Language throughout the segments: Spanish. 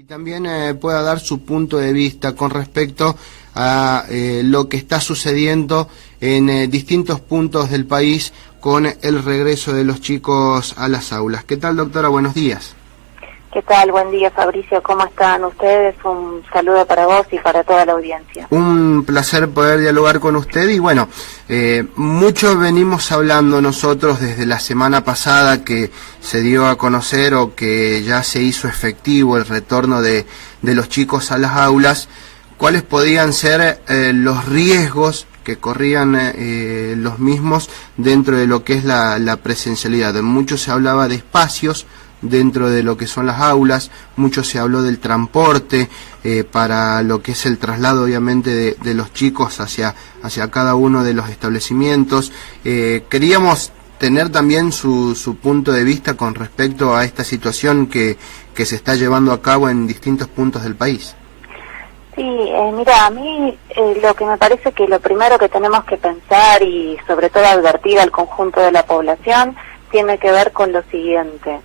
Y también pueda dar su punto de vista con respecto a lo que está sucediendo en distintos puntos del país con el regreso de los chicos a las aulas. ¿Qué tal, doctora? Buenos días. ¿Qué tal? Buen día, Fabricio. ¿Cómo están ustedes? Un saludo para vos y para toda la audiencia. Un placer poder dialogar con usted y bueno, mucho venimos hablando nosotros desde la semana pasada que se dio a conocer o que ya se hizo efectivo el retorno de los chicos a las aulas, cuáles podían ser los riesgos que corrían los mismos dentro de lo que es la presencialidad. Mucho se hablaba de espacios dentro de lo que son las aulas, mucho se habló del transporte para lo que es el traslado obviamente de los chicos hacia cada uno de los establecimientos. Queríamos tener también su punto de vista con respecto a esta situación que se está llevando a cabo en distintos puntos del país. Sí, mira, a mí lo que me parece que lo primero que tenemos que pensar y sobre todo advertir al conjunto de la población tiene que ver con lo siguiente.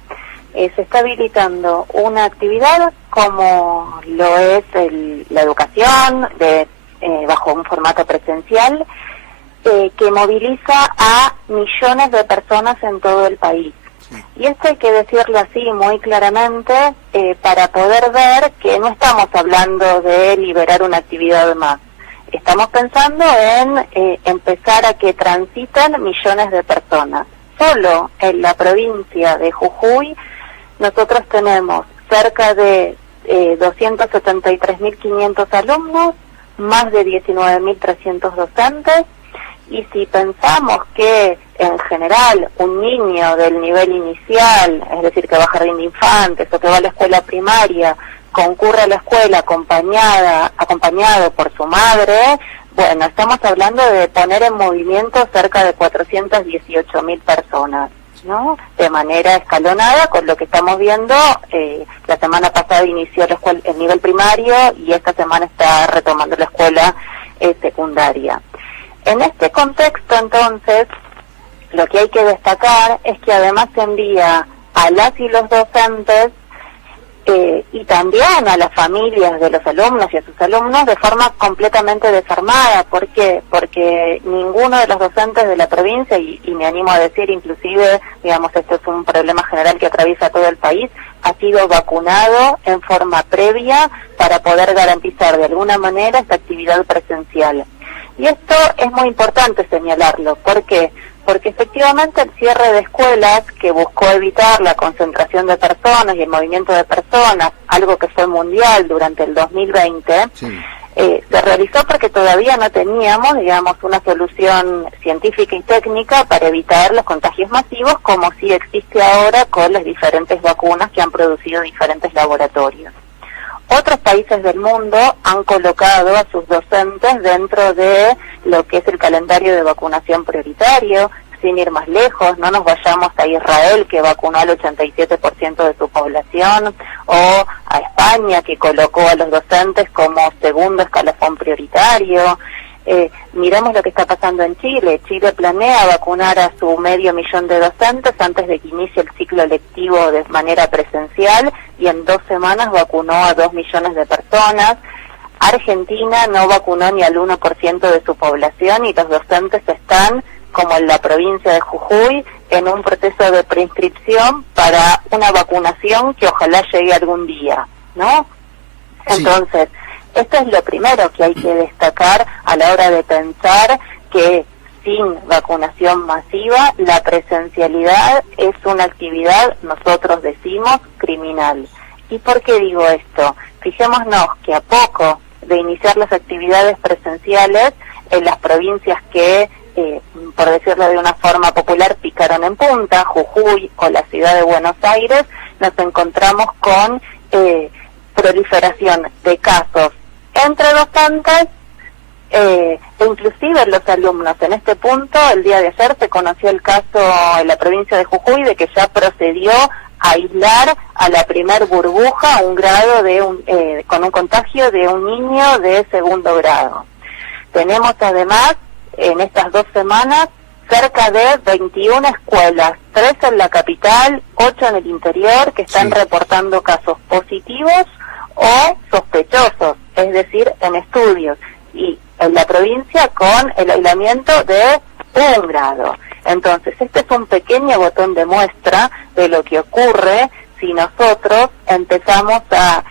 Se está habilitando una actividad como lo es la educación bajo un formato presencial que moviliza a millones de personas en todo el país. Y esto hay que decirlo así muy claramente para poder ver que no estamos hablando de liberar una actividad más. Estamos pensando en empezar a que transiten millones de personas. Solo en la provincia de Jujuy nosotros tenemos cerca de 273.500 alumnos, más de 19.300 docentes, y si pensamos que en general un niño del nivel inicial, es decir, que va a jardín de infantes o que va a la escuela primaria, concurre a la escuela acompañado por su madre, bueno, estamos hablando de poner en movimiento cerca de 418.000 personas, ¿no? De manera escalonada, con lo que estamos viendo, la semana pasada inició el nivel primario y esta semana está retomando la escuela secundaria. En este contexto, entonces, lo que hay que destacar es que además se envía a las y los docentes y también a las familias de los alumnos y a sus alumnos de forma completamente desarmada. ¿Por qué? Porque ninguno de los docentes de la provincia, y me animo a decir inclusive, digamos, esto es un problema general que atraviesa todo el país, ha sido vacunado en forma previa para poder garantizar de alguna manera esta actividad presencial. Y esto es muy importante señalarlo. ¿Por qué? Porque efectivamente el cierre de escuelas, que buscó evitar la concentración de personas y el movimiento de personas, algo que fue mundial durante el 2020, sí, se realizó porque todavía no teníamos, digamos, una solución científica y técnica para evitar los contagios masivos, como sí existe ahora con las diferentes vacunas que han producido diferentes laboratorios. Otros países del mundo han colocado a sus docentes dentro de lo que es el calendario de vacunación prioritario, sin ir más lejos, no nos vayamos a Israel, que vacunó al 87% de su población, o a España, que colocó a los docentes como segundo escalafón prioritario. Miremos lo que está pasando en Chile. Chile planea vacunar a su 500.000 de docentes antes de que inicie el ciclo lectivo de manera presencial y en 2 semanas vacunó a 2 millones de personas. Argentina no vacunó ni al 1% de su población y los docentes están, como en la provincia de Jujuy, en un proceso de preinscripción para una vacunación que ojalá llegue algún día, ¿no? Sí. Entonces, esto es lo primero que hay que destacar a la hora de pensar que sin vacunación masiva, la presencialidad es una actividad, nosotros decimos, criminal. ¿Y por qué digo esto? Fijémonos que a poco de iniciar las actividades presenciales en las provincias que, por decirlo de una forma popular, picaron en punta, Jujuy o la ciudad de Buenos Aires, nos encontramos con proliferación de casos entre docentes e inclusive los alumnos. En este punto, el día de ayer se conoció el caso en la provincia de Jujuy de que ya procedió a aislar a la primer burbuja un grado con un contagio de un niño de 2º grado. Tenemos además en estas 2 semanas cerca de 21 escuelas, 3 en la capital, 8 en el interior, que están reportando casos positivos o sospechosos, es decir, en estudios, y en la provincia con el aislamiento de 1 grado. Entonces, este es un pequeño botón de muestra de lo que ocurre si nosotros empezamos a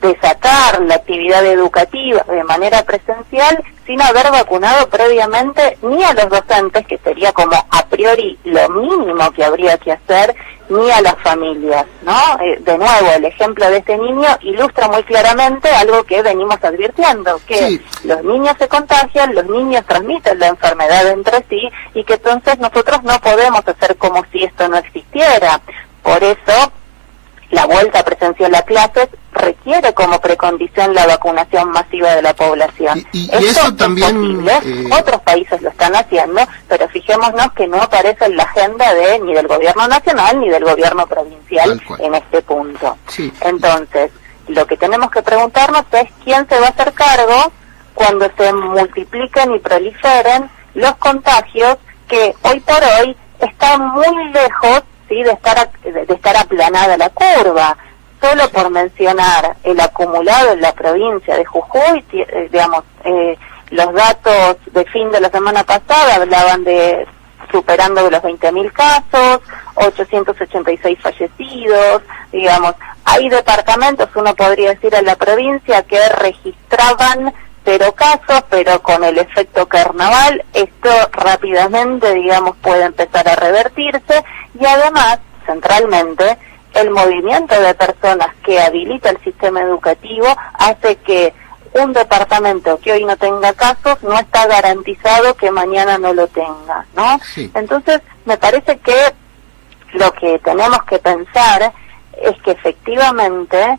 desatar la actividad educativa de manera presencial sin haber vacunado previamente ni a los docentes, que sería como a priori lo mínimo que habría que hacer, ni a las familias, ¿no? De nuevo, el ejemplo de este niño ilustra muy claramente algo que venimos advirtiendo, que sí, los niños se contagian, los niños transmiten la enfermedad entre sí, y que entonces nosotros no podemos hacer como si esto no existiera. Por eso, la vuelta presencial a clases requiere como precondición la vacunación masiva de la población. Y eso también otros países lo están haciendo, pero fijémonos que no aparece en la agenda ni del gobierno nacional ni del gobierno provincial en este punto. Sí. Entonces, lo que tenemos que preguntarnos es quién se va a hacer cargo cuando se multipliquen y proliferen los contagios, que hoy por hoy están muy lejos de estar aplanada la curva. Solo por mencionar el acumulado en la provincia de Jujuy, los datos de fin de la semana pasada hablaban de superando los 20.000 casos, 886 fallecidos, hay departamentos, uno podría decir, en la provincia que registraban 0 casos, pero con el efecto carnaval esto rápidamente, puede empezar a revertirse, y además, centralmente, el movimiento de personas que habilita el sistema educativo hace que un departamento que hoy no tenga casos no está garantizado que mañana no lo tenga, ¿no? Sí. Entonces, me parece que lo que tenemos que pensar es que efectivamente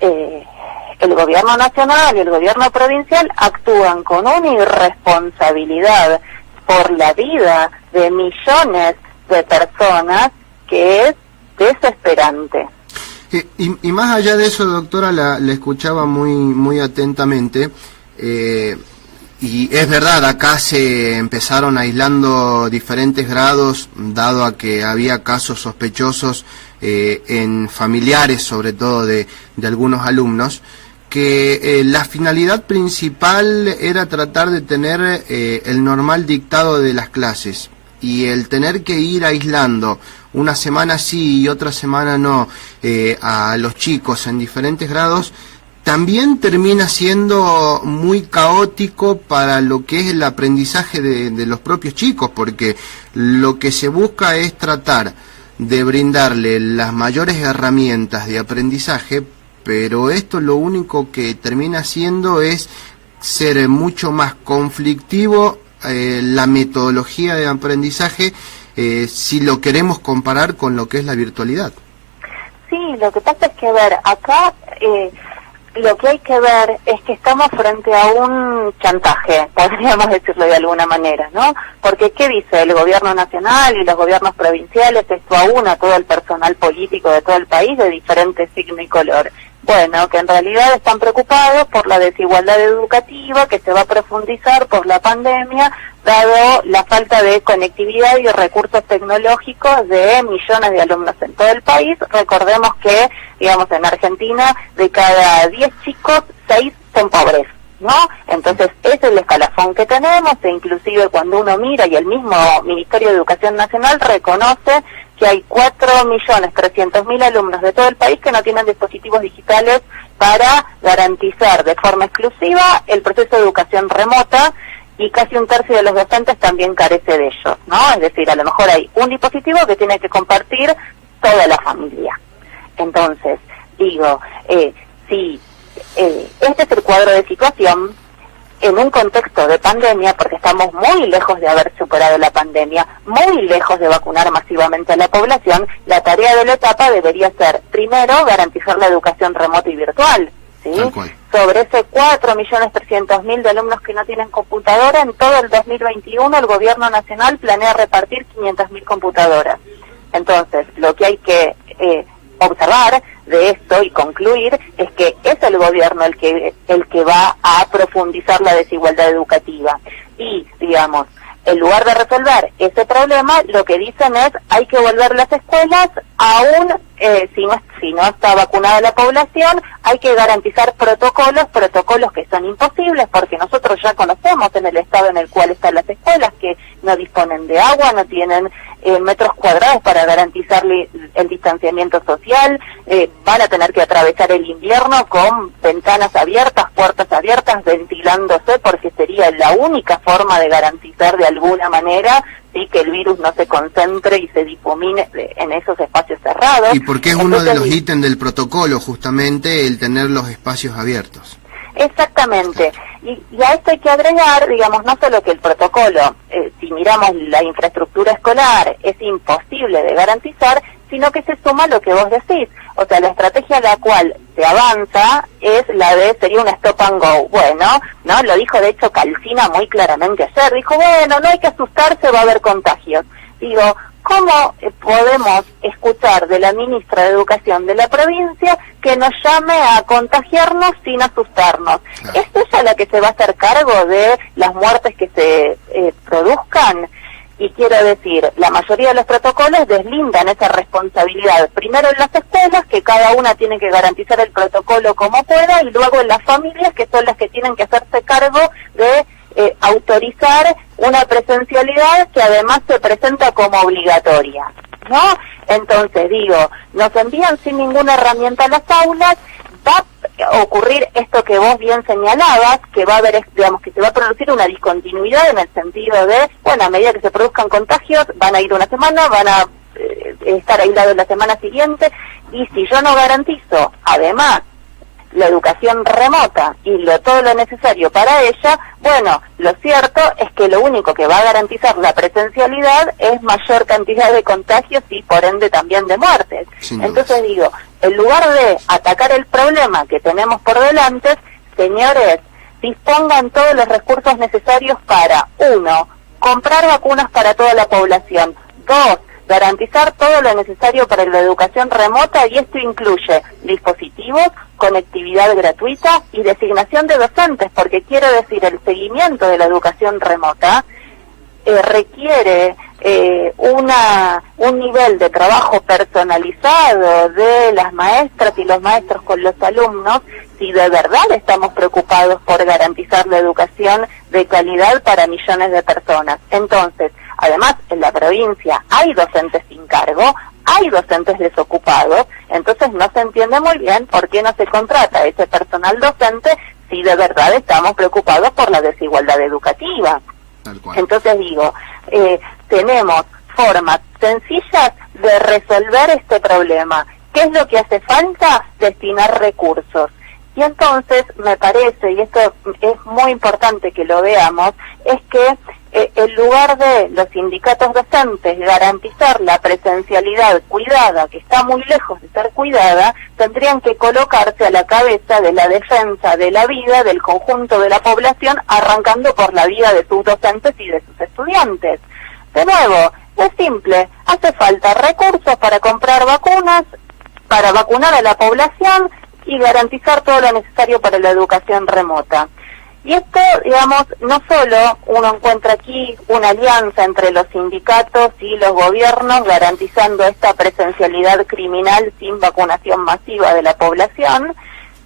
el gobierno nacional y el gobierno provincial actúan con una irresponsabilidad por la vida de millones de personas que es desesperante. Y más allá de eso, doctora, la escuchaba muy atentamente, y es verdad, acá se empezaron aislando diferentes grados, dado a que había casos sospechosos en familiares, sobre todo de algunos alumnos, que la finalidad principal era tratar de tener el normal dictado de las clases, y el tener que ir aislando una semana sí y otra semana no a los chicos en diferentes grados, también termina siendo muy caótico para lo que es el aprendizaje de los propios chicos, porque lo que se busca es tratar de brindarle las mayores herramientas de aprendizaje, pero esto lo único que termina haciendo es ser mucho más conflictivo la metodología de aprendizaje, si lo queremos comparar con lo que es la virtualidad. Sí, lo que pasa es que, acá lo que hay que ver es que estamos frente a un chantaje, podríamos decirlo de alguna manera, ¿no? Porque ¿qué dice el gobierno nacional y los gobiernos provinciales? Esto aúna a todo el personal político de todo el país de diferente signo y color. Bueno, que en realidad están preocupados por la desigualdad educativa que se va a profundizar por la pandemia, dado la falta de conectividad y recursos tecnológicos de millones de alumnos en todo el país. Recordemos que, en Argentina, de cada 10 chicos, 6 son pobres, ¿no? Entonces, ese es el escalafón que tenemos, e inclusive cuando uno mira, y el mismo Ministerio de Educación Nacional reconoce que hay 4.300.000 alumnos de todo el país que no tienen dispositivos digitales para garantizar de forma exclusiva el proceso de educación remota, y casi 1/3 de los docentes también carece de ellos, ¿no? Es decir, a lo mejor hay un dispositivo que tiene que compartir toda la familia. Entonces, este es el cuadro de situación en un contexto de pandemia, porque estamos muy lejos de haber superado la pandemia, muy lejos de vacunar masivamente a la población. La tarea de la etapa debería ser, primero, garantizar la educación remota y virtual, ¿sí? Sobre ese 4.300.000 de alumnos que no tienen computadora, en todo el 2021 el gobierno nacional planea repartir 500.000 computadoras. Entonces, lo que hay que observar de esto y concluir es que es el gobierno el que va a profundizar la desigualdad educativa, y en lugar de resolver ese problema, lo que dicen es hay que volver las escuelas, aún si no está vacunada la población, hay que garantizar protocolos que son imposibles, porque nosotros ya conocemos en el estado en el cual están las escuelas, que no disponen de agua, no tienen metros cuadrados para garantizarle el distanciamiento social, van a tener que atravesar el invierno con ventanas abiertas, puertas abiertas, ventilándose, porque sería la única forma de garantizar de alguna manera que el virus no se concentre y se difumine en esos espacios cerrados. Y porque es uno de los ítems del protocolo, justamente, el tener los espacios abiertos. Exactamente. Y a esto hay que agregar, digamos, no solo que el protocolo, si miramos la infraestructura escolar, es imposible de garantizar, sino que se suma lo que vos decís. O sea, la estrategia a la cual se avanza es sería una stop and go. Bueno, ¿no? Lo dijo de hecho Calcina muy claramente ayer. Dijo, bueno, no hay que asustarse, va a haber contagios. Digo, ¿cómo podemos escuchar de la ministra de Educación de la provincia que nos llame a contagiarnos sin asustarnos? Claro. ¿Es ella la que se va a hacer cargo de las muertes que se produzcan? Y quiero decir, la mayoría de los protocolos deslindan esa responsabilidad. Primero en las escuelas, que cada una tiene que garantizar el protocolo como pueda, y luego en las familias, que son las que tienen que hacerse cargo de autorizar una presencialidad que además se presenta como obligatoria, ¿no? Entonces, digo, nos envían sin ninguna herramienta a las aulas, va a ocurrir esto que vos bien señalabas, que va a haber, digamos, que se va a producir una discontinuidad en el sentido de, bueno, a medida que se produzcan contagios, van a ir una semana, van a estar aislados la semana siguiente, y si yo no garantizo, además, la educación remota y todo lo necesario para ella, bueno, lo cierto es que lo único que va a garantizar la presencialidad es mayor cantidad de contagios y por ende también de muertes. Entonces digo, en lugar de atacar el problema que tenemos por delante, señores, dispongan todos los recursos necesarios para, 1, comprar vacunas para toda la población, 2, garantizar todo lo necesario para la educación remota, y esto incluye dispositivos, conectividad gratuita y designación de docentes, porque quiero decir, el seguimiento de la educación remota requiere un nivel de trabajo personalizado de las maestras y los maestros con los alumnos, si de verdad estamos preocupados por garantizar la educación de calidad para millones de personas. Entonces, además, en la provincia hay docentes sin cargo, hay docentes desocupados, entonces no se entiende muy bien por qué no se contrata ese personal docente si de verdad estamos preocupados por la desigualdad educativa. Entonces digo, tenemos formas sencillas de resolver este problema. ¿Qué es lo que hace falta? Destinar recursos. Y entonces me parece, y esto es muy importante que lo veamos, es que en lugar de los sindicatos docentes garantizar la presencialidad cuidada, que está muy lejos de ser cuidada, tendrían que colocarse a la cabeza de la defensa de la vida del conjunto de la población, arrancando por la vida de sus docentes y de sus estudiantes. De nuevo, es simple, hace falta recursos para comprar vacunas, para vacunar a la población y garantizar todo lo necesario para la educación remota. Y esto, digamos, no solo uno encuentra aquí una alianza entre los sindicatos y los gobiernos garantizando esta presencialidad criminal sin vacunación masiva de la población,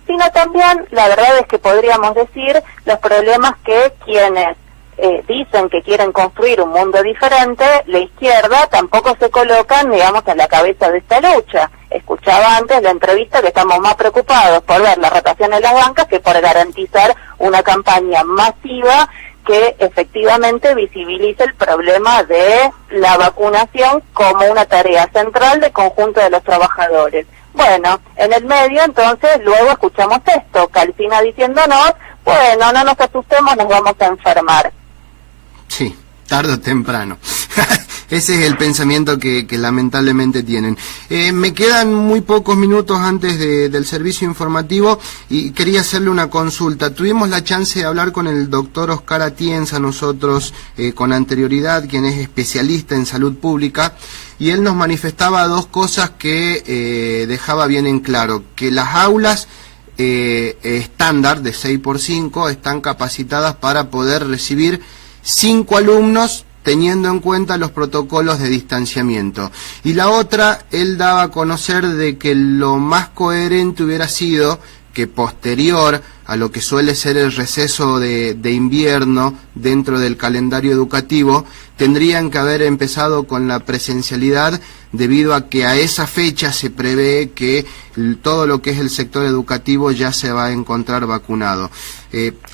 sino también, la verdad es que podríamos decir, los problemas que quienes dicen que quieren construir un mundo diferente, la izquierda tampoco se colocan, digamos, a la cabeza de esta lucha. Escuchaba antes la entrevista que estamos más preocupados por ver la rotación en las bancas que por garantizar una campaña masiva que efectivamente visibilice el problema de la vacunación como una tarea central del conjunto de los trabajadores. Bueno, en el medio entonces luego escuchamos esto, Calcina diciéndonos, bueno, no nos asustemos, nos vamos a enfermar. Sí, tarde o temprano. Ese es el pensamiento que lamentablemente tienen. Me quedan muy pocos minutos antes del servicio informativo y quería hacerle una consulta. Tuvimos la chance de hablar con el doctor Oscar Atienza, nosotros con anterioridad, quien es especialista en salud pública, y él nos manifestaba dos cosas que dejaba bien en claro, que las aulas estándar de 6x5 están capacitadas para poder recibir 5 alumnos teniendo en cuenta los protocolos de distanciamiento. Y la otra, él daba a conocer de que lo más coherente hubiera sido que posterior a lo que suele ser el receso de invierno dentro del calendario educativo, tendrían que haber empezado con la presencialidad, debido a que a esa fecha se prevé que todo lo que es el sector educativo ya se va a encontrar vacunado.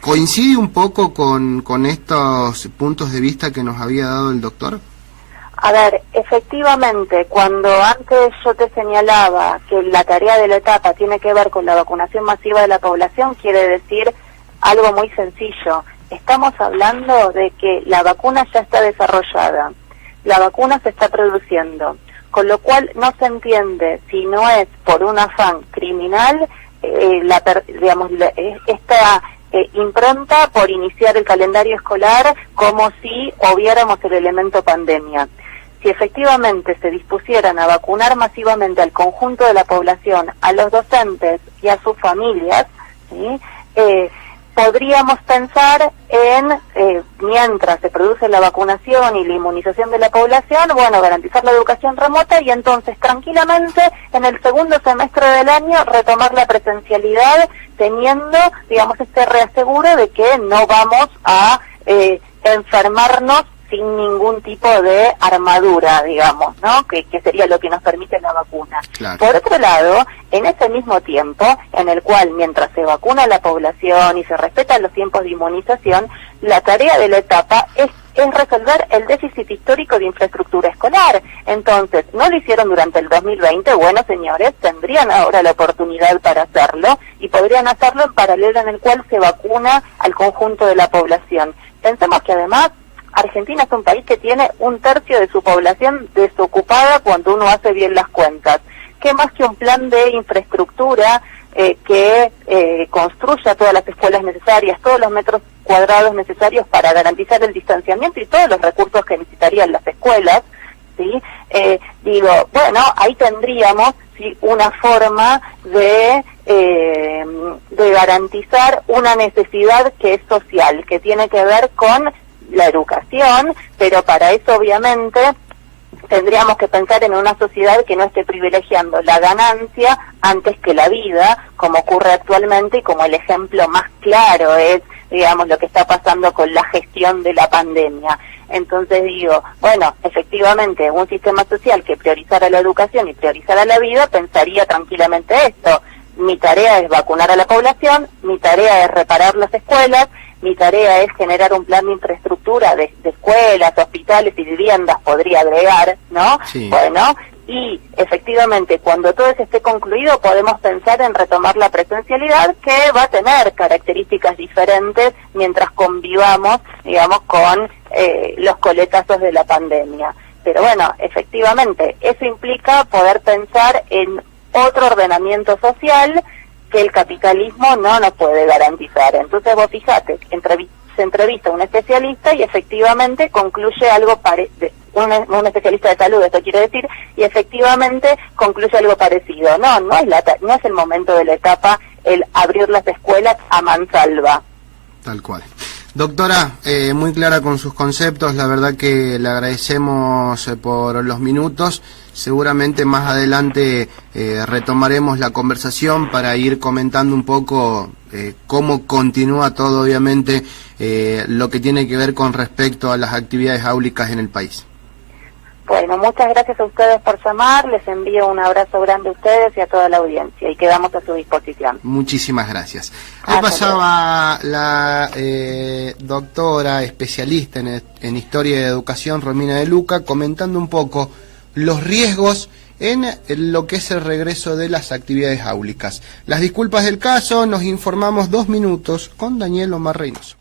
¿Coincide un poco con estos puntos de vista que nos había dado el doctor? A ver, efectivamente, cuando antes yo te señalaba que la tarea de la etapa tiene que ver con la vacunación masiva de la población, quiere decir algo muy sencillo. Estamos hablando de que la vacuna ya está desarrollada, la vacuna se está produciendo, con lo cual no se entiende si no es por un afán criminal, esta impronta por iniciar el calendario escolar como si obviáramos el elemento pandemia. Si efectivamente se dispusieran a vacunar masivamente al conjunto de la población, a los docentes y a sus familias, ¿sí? Podríamos pensar en, mientras se produce la vacunación y la inmunización de la población, bueno, garantizar la educación remota y entonces tranquilamente en el segundo semestre del año retomar la presencialidad, teniendo, digamos, este reaseguro de que no vamos a enfermarnos sin ningún tipo de armadura, digamos, ¿no? Que sería lo que nos permite la vacuna. Claro. Por otro lado, en ese mismo tiempo, en el cual mientras se vacuna a la población y se respetan los tiempos de inmunización, la tarea de la etapa es resolver el déficit histórico de infraestructura escolar. Entonces, no lo hicieron durante el 2020, bueno, señores, tendrían ahora la oportunidad para hacerlo y podrían hacerlo en paralelo en el cual se vacuna al conjunto de la población. Pensemos que además Argentina es un país que tiene 1/3 de su población desocupada cuando uno hace bien las cuentas. ¿Qué más que un plan de infraestructura que construya todas las escuelas necesarias, todos los metros cuadrados necesarios para garantizar el distanciamiento y todos los recursos que necesitarían las escuelas? ¿Sí? Bueno, ahí tendríamos, ¿sí?, una forma de garantizar una necesidad que es social, que tiene que ver con la educación, pero para eso obviamente tendríamos que pensar en una sociedad que no esté privilegiando la ganancia antes que la vida, como ocurre actualmente y como el ejemplo más claro es, digamos, lo que está pasando con la gestión de la pandemia. Entonces bueno, efectivamente, un sistema social que priorizara la educación y priorizara la vida pensaría tranquilamente esto: mi tarea es vacunar a la población, mi tarea es reparar las escuelas, mi tarea es generar un plan de infraestructura de escuelas, hospitales y viviendas, podría agregar, ¿no? Sí. Bueno, y efectivamente, cuando todo eso esté concluido, podemos pensar en retomar la presencialidad, que va a tener características diferentes mientras convivamos, digamos, con los coletazos de la pandemia. Pero bueno, efectivamente, eso implica poder pensar en otro ordenamiento social que el capitalismo no nos puede garantizar. Entonces vos fijate, se entrevista a un especialista y efectivamente concluye algo un especialista de salud, esto quiere decir, y efectivamente concluye algo parecido. No es el momento de la etapa el abrir las escuelas a mansalva. Tal cual. Doctora, muy clara con sus conceptos, la verdad que le agradecemos por los minutos. Seguramente más adelante retomaremos la conversación para ir comentando un poco cómo continúa todo, obviamente, lo que tiene que ver con respecto a las actividades áulicas en el país. Bueno, muchas gracias a ustedes por llamar, les envío un abrazo grande a ustedes y a toda la audiencia y quedamos a su disposición. Muchísimas gracias. Ahí pasaba la doctora especialista en Historia de Educación, Romina de Luca, comentando un poco los riesgos en lo que es el regreso de las actividades áulicas. Las disculpas del caso, nos informamos 2 minutos con Daniel Omar Reynoso.